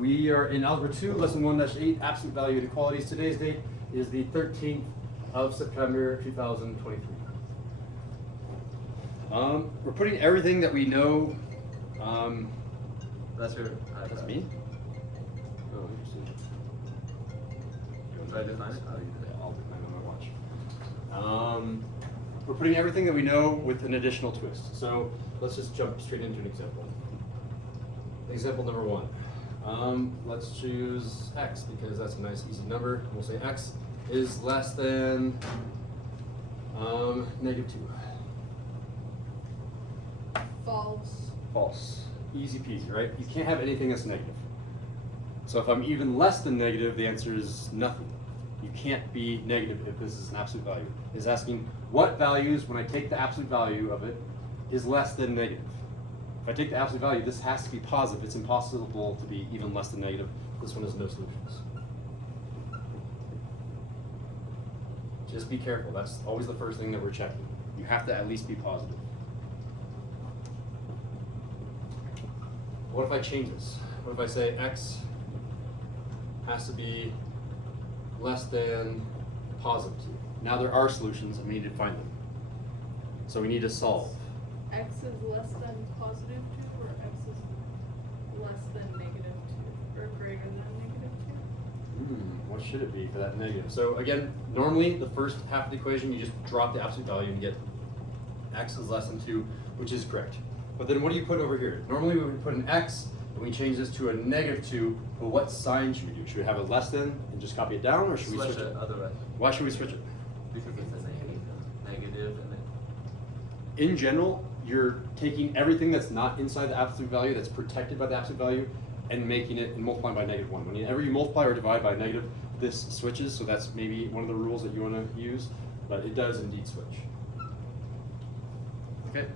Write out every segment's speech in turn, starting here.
We are in Algebra 2, Lesson 1-8, Absolute Value Inequalities. Today's date is the 13th of September, 2023. We're putting everything that we know. That's your. That's me? Oh, interesting. Should I design it? Yeah, I'll design on my watch. We're putting everything that we know with an additional twist. So let's just jump straight into an example. Example number 1. Let's choose x because that's a nice easy number. We'll say x is less than -2. False. False. Easy peasy, right? You can't have anything that's negative. So if I'm even less than negative, the answer is nothing. You can't be negative if this is an absolute value. It's asking what values, when I take the absolute value of it, is less than negative. If I take the absolute value, this has to be positive. It's impossible to be even less than negative. This one has no solutions. Just be careful. That's always the first thing that we're checking. You have to at least be positive. What if I change this? What if I say x has to be less than +2? Now there are solutions and we need to find them. So we need to solve. X is less than +2 or x is less than -2 or greater than -2? What should it be for that negative? So again, normally the first half of the equation, you just drop the absolute value and get x is less than 2, which is correct. But then what do you put over here? Normally we would put an x and we change this to a -2, but what sign should we do? Should we have a less than and just copy it down, or should we switch it? Otherwise. Why should we switch it? Because it's a negative and then. In general, you're taking everything that's not inside the absolute value, that's protected by the absolute value, and making it and multiplying by -1. Whenever you multiply or divide by negative, this switches, so that's maybe one of the rules that you want to use, but it does indeed switch. Okay.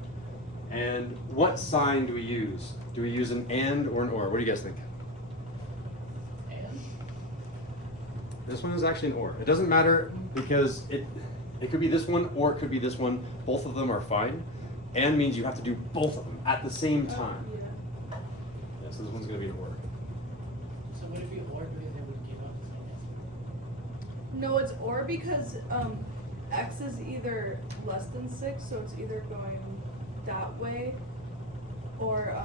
And what sign do we use? Do we use an and or an or? What do you guys think? And? This one is actually an or. It doesn't matter because it could be this one or it could be this one. Both of them are fine. And means you have to do both of them at the same time. Yeah. Yeah, so this one's going to be an or. So would it be or because they would give up the same answer? No, it's or because x is either less than 6, so it's either going that way, or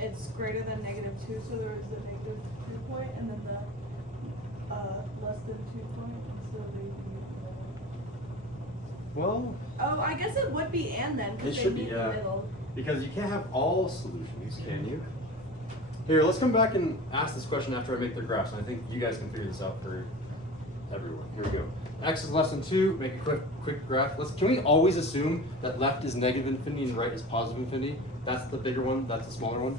it's greater than -2, so there is the -2 point, and then the less than 2 point, and so they Well, oh, I guess it would be and then, it because they should be, meet in yeah. the middle. Because you can't have all solutions, can you? Here, let's come back and ask this question after I make the graphs. And I think you guys can figure this out for everyone. Here we go. X is less than 2. Make a quick graph. Can we always assume that left is -infinity and right is +infinity? That's the bigger one. That's the smaller one.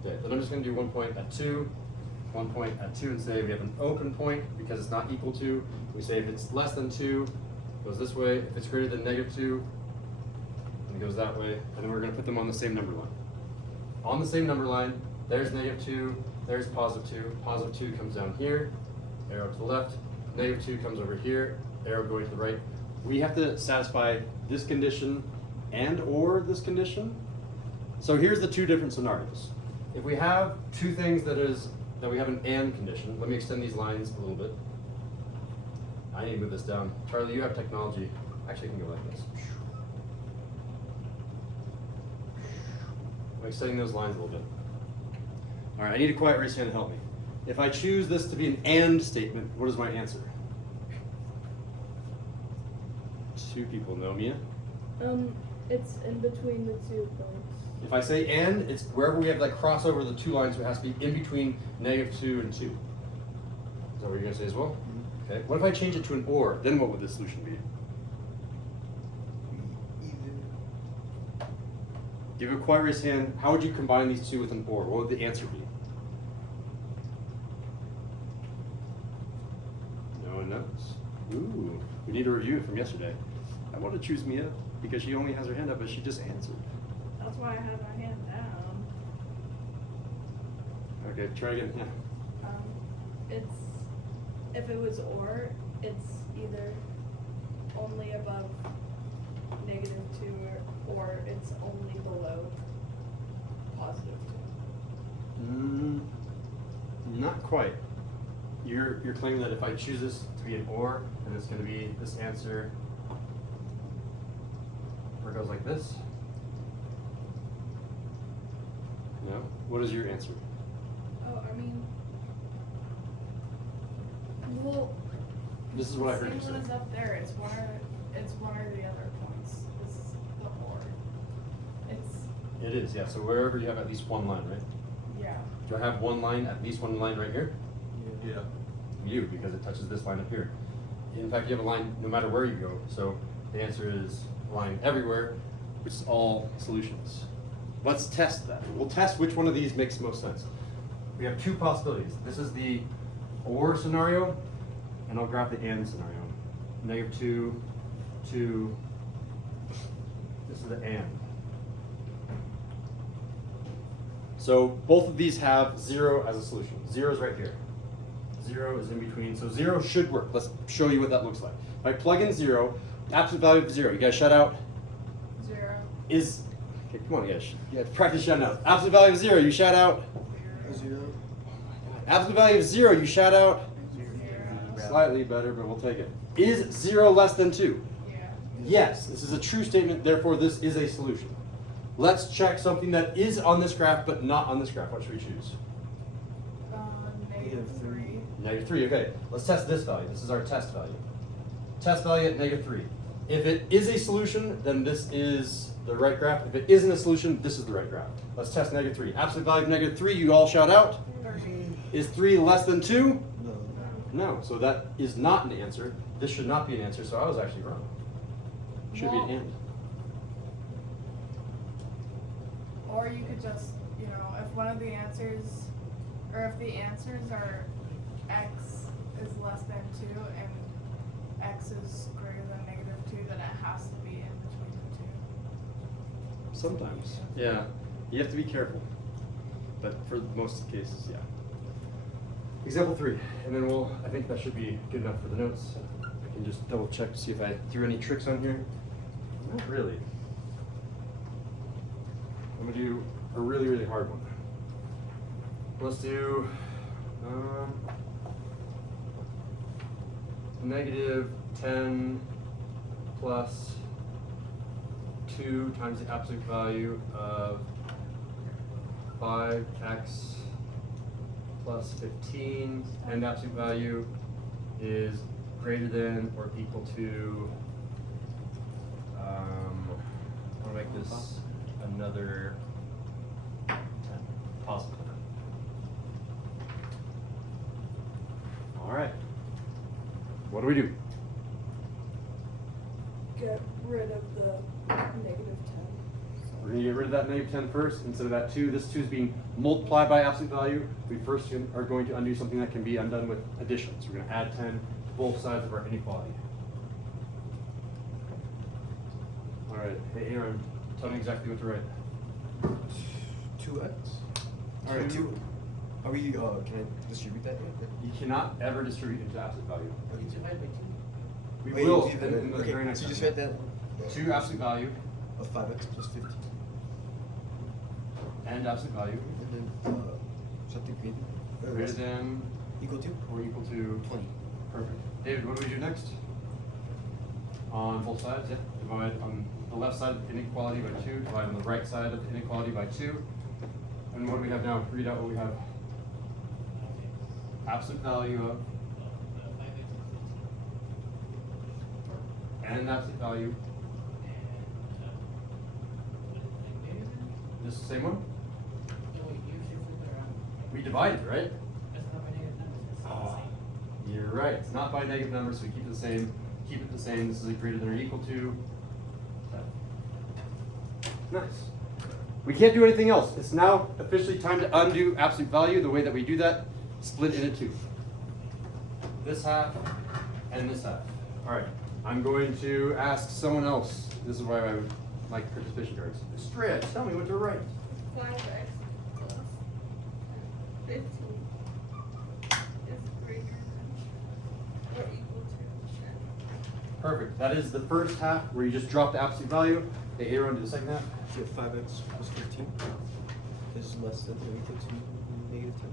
Okay. Then I'm just going to do 1 point at 2, 1 point at 2, and say we have an open point because it's not equal to. We say if it's less than 2, it goes this way. If it's greater than -2, it goes that way. And then we're going to put them on the same number line. On the same number line, there's -2, there's +2. +2 comes down here, arrow to the left. -2 comes over here, arrow going to the right. We have to satisfy this condition and or this condition. So here's the two different scenarios. If we have two things that we have an and condition, let me extend these lines a little bit. I need to move this down. Charlie, you have technology. Actually, I can go like this. I'm extending those lines a little bit. All right, I need a quiet raise hand to help me. If I choose this to be an and statement, what is my answer? 2 people know, Mia? It's in between the 2 points. If I say and, it's wherever we have that crossover of the 2 lines, so it has to be in between -2 and 2. Is that what you're going to say as well? Mm-hmm. Okay. What if I change it to an or? Then what would the solution be? Give a quiet raise hand. How would you combine these two with an or? What would the answer be? No one knows. Ooh, we need to review it from yesterday. I want to choose Mia because she only has her hand up, but she just answered.'t That's why I have my hand down. Okay, try again. Yeah. It's, if it was or, it's either only above -2 or it's only below +2. Not quite. You're claiming that if I choose this to be an or, then it's going to be this answer where it goes like this. No? What is your answer? Oh, I mean, well, This is what I heard you same one say. is up there. It's one or the other points. It's the or. It's It is, yeah. So wherever you have at least one line, right? yeah. Do I have one line, at least one line right here? Yeah. You, because it touches this line up here. In fact, you have a line no matter where you go. So the answer is line everywhere, which is all solutions. Let's test that. We'll test which one of these makes most sense. We have two possibilities. This is the or scenario, and I'll graph the and scenario. -2, 2. This is the and. So both of these have 0 as a solution. 0 is right here. 0 is in between, so 0 should work. Let's show you what that looks like. If I plug in 0, absolute value of 0, you guys shout out, 0. is, okay, come on guys, you have to practice shouting out. Absolute value of 0, you shout out. 0. Absolute value of 0, you shout out. 0. Slightly better, but we'll take it. Is 0 less than 2? Yeah. Yes, this is a true statement, therefore this is a solution. Let's check something that is on this graph but not on this graph. What should we choose? -3. -3, okay. Let's test this value. This is our test value. Test value at -3. If it is a solution, then this is the right graph. If it isn't a solution, this is the right graph. Let's test -3. Absolute value of -3, you all shout out. 30. Is 3 less than 2? No. No, so that is not an answer. This should not be an answer, so I was actually wrong. Should be an and. Or you could just, you know, if one of the answers, or if the answers are x is less than 2 and x is greater than -2, then it has to be in between the two. Sometimes. Yeah, you have to be careful. But for most cases, yeah. Example 3, and then I think that should be good enough for the notes. I can just double check to see if I threw any tricks on here. Not really. I'm gonna do a really, really hard one. Let's do -10 plus 2 times the absolute value of 5x plus 15, and the absolute value is greater than or equal to, I want to make this another 10, positive 10. All right, what do we do? Get rid of the -10. We're going to get rid of that -10 first instead of that 2. This 2 is being multiplied by absolute value. We first are going to undo something that can be undone with addition. So we're going to add 10 to both sides of our inequality. All right, hey Aaron, tell me exactly what to write. 2x. All right, 2. Are we? Can I distribute that? You cannot ever distribute into absolute value. You divide by 2. We Wait, will you- in the okay, very next so you just time. write that 2 absolute value of 5x plus 15, and absolute value and then something greater than equal to or equal to 20. Perfect. David, what do we do next? On both sides, yeah. Divide on the left side of the inequality by 2, divide on the right side of the inequality by 2. And what do we have now? Read out what we have. Absolute value of 5x and absolute value. This is the same one? We divided, right? You're right. It's not by negative numbers, so we keep it the same. Keep it the same. This is greater than or equal to 10. Nice. We can't do anything else. It's now officially time to undo absolute value. The way that we do that, split it into 2. This half and this half. All right. I'm going to ask someone else. This is why I would like participation cards. Estrella, tell me what to write. 5x plus 15 is greater than or equal to 10. Perfect. That is the first half where you just drop the absolute value. Okay, Aaron, do the second half. So 5x plus 15 is less than or equal to -10.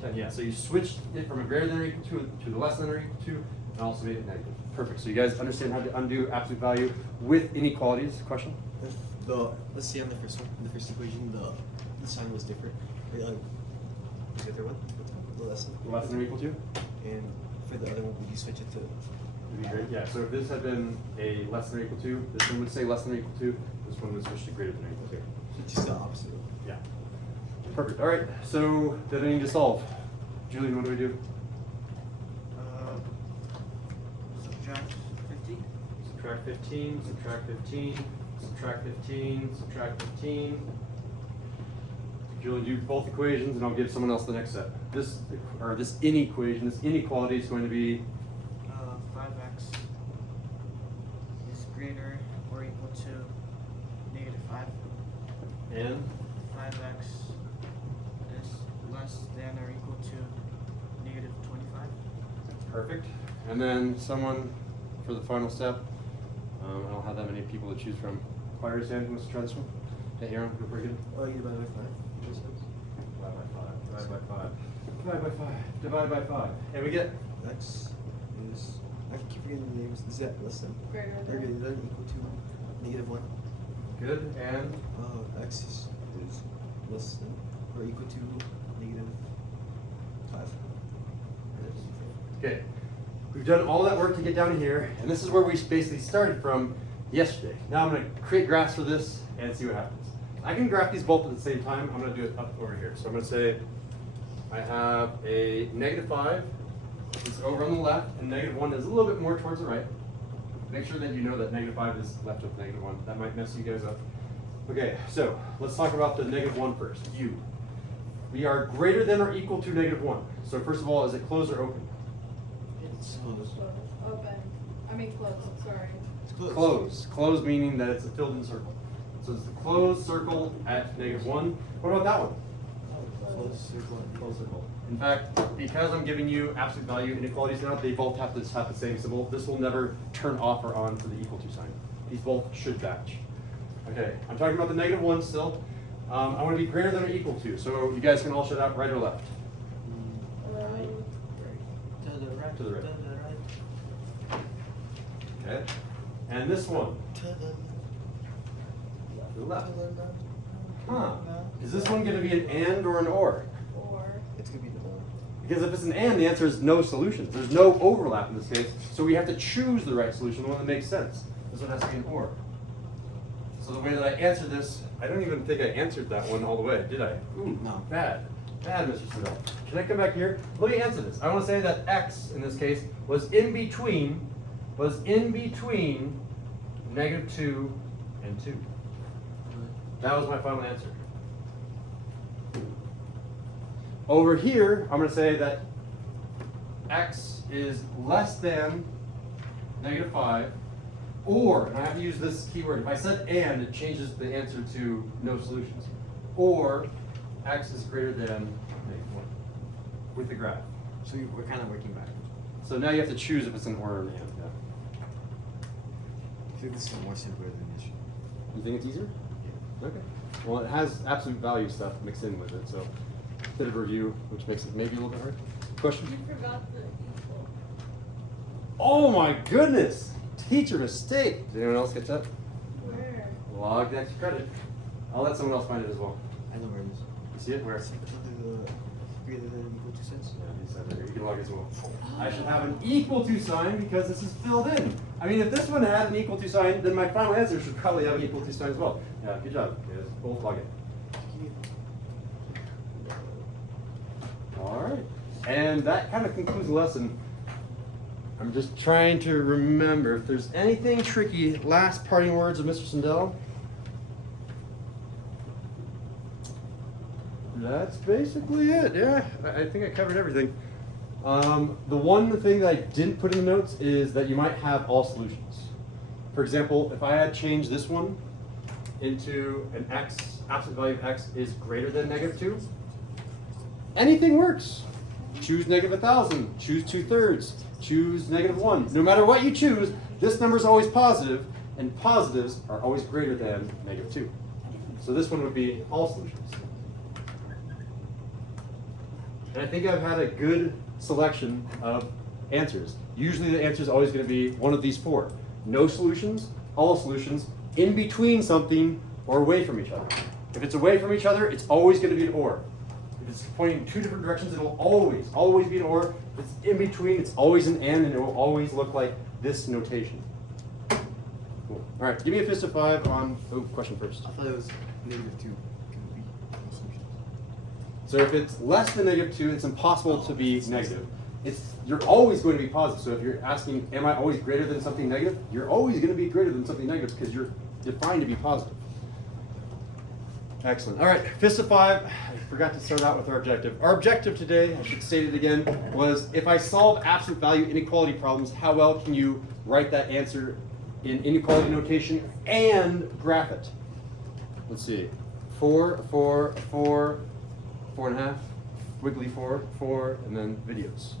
10, yeah. So you switched it from a greater than or equal to the less than or equal to, and also made it negative. Perfect. So you guys understand how to undo absolute value with inequalities? Question? If let's see on the first one, in the first equation, the sign was different. Is the other one? The lesson? Less than or equal to? And for the other one, would you switch it to? Would be great. Yeah. So if this had been a less than or equal to, this one would say less than or equal to. This one would switch to greater than or equal to. It's just the opposite. Yeah. Perfect. All right. So then I need to solve. Julian, what do we do? Subtract 15. Subtract 15, subtract 15, subtract 15, subtract 15. Julian, do both equations, and I'll give someone else the next set. This inequation, this inequality is going to be 5x is greater or equal to negative 5. and 5x is less than or equal to negative 25. perfect. And then someone for the final step. I don't have that many people to choose from. Choir's hand, who wants to try this one? Hey, Aaron, go for it. Oh, you divide by 5. Divide by 5. Divide by 5. Divide by 5. Divide by 5. And we get X is, I keep forgetting the names. Is that less than? Greater Or than. greater than equal to negative 1? good and X is less than or equal to negative 5. okay. We've done all that work to get down here, and this is where we basically started from yesterday. Now I'm going to create graphs for this and see what happens. I can graph these both at the same time. I'm going to do it up over here. So I'm going to say I have a negative 5. It's over on the left, and negative 1 is a little bit more towards the right. Make sure that you know that negative 5 is left of negative 1. That might mess you guys up. Okay, so let's talk about the negative 1 first. U. We are greater than or equal to negative 1. So first of all, is it closed or open? It's closed. Open. I mean closed, sorry. It's closed. Closed. Closed meaning that it's a filled in circle. So it's a closed circle at negative 1. What about that one? Closed circle. Closed circle. In fact, because I'm giving you absolute value inequalities now, they both have to have the same symbol. This will never turn off or on for the equal to sign. These both should match. Okay, I'm talking about the negative 1 still. I want to be greater than or equal to. So you guys can all shout out right or left. Right. To the right. To the right. To the right. Okay. And this one, To the to the left. left. Huh. Is this one going to be an and or an or? Or. It's gonna be the or. Because if it's an and, the answer is no solutions. There's no overlap in this case. So we have to choose the right solution, the one that makes sense. This one has to be an or. So the way that I answered this, I don't even think I answered that one all the way, did I? Ooh, No. bad. Bad, Mr. Siddell. Can I come back here? Let me answer this. I want to say that x, in this case, was in between negative 2 and 2. That was my final answer. Over here, I'm going to say that x is less than negative 5, or, and I have to use this keyword, if I said and, it changes the answer to no solutions, or x is greater than negative 1 with the graph. So we're kind of working backwards. So now you have to choose if it's an or or an and. Yeah. I think this is more simpler than this. You think it's easier? Okay. Well, it has absolute value stuff mixed in with it, so bit of review, which makes it maybe a little bit hard. Question? You forgot the equal. Oh my goodness! Teacher mistake. Does anyone else get that? Where? Log the extra credit. I'll let someone else find it as well. I know where it is. You see it? Where? It's under the greater than or equal to sense. Yeah, he said it. You can log it as well. I should have an equal to sign because this is filled in. I mean, if this one had an equal to sign, then my final answer should probably have an equal to sign as well. Yeah, good job. Yes, both log it. All right. And that kind of concludes the lesson. I'm just trying to remember if there's anything tricky. Last parting words of Mr. Sindel. That's basically it. Yeah, I think I covered everything. The one thing that I didn't put in the notes is that you might have all solutions. For example, if I had changed this one into an x, absolute value of x is greater than negative 2, anything works. Choose negative 1,000, choose 2/3, choose negative 1. No matter what you choose, this number is always positive, and positives are always greater than negative 2. So this one would be all solutions. And I think I've had a good selection of answers. Usually the answer is always going to be one of these four. No solutions, all solutions, in between something, or away from each other. If it's away from each other, it's always going to be an or. If it's pointing in two different directions, it'll always be an or. If it's in between, it's always an and it will always look like this notation. Cool. All right, give me a fist of 5 on, question first. I thought it was -2 can be no solutions. So if it's less than -2, it's impossible to be negative. You're always going to be positive. So if you're asking, am I always greater than something negative? You're always going to be greater than something negative because you're defined to be positive. Excellent. All right, fist of 5. I forgot to start out with our objective. Our objective today, I should state it again, was if I solve absolute value inequality problems, how well can you write that answer in inequality notation and graph it? Let's see. 4, 4, 4, 4.5, wiggly 4, 4, and then videos.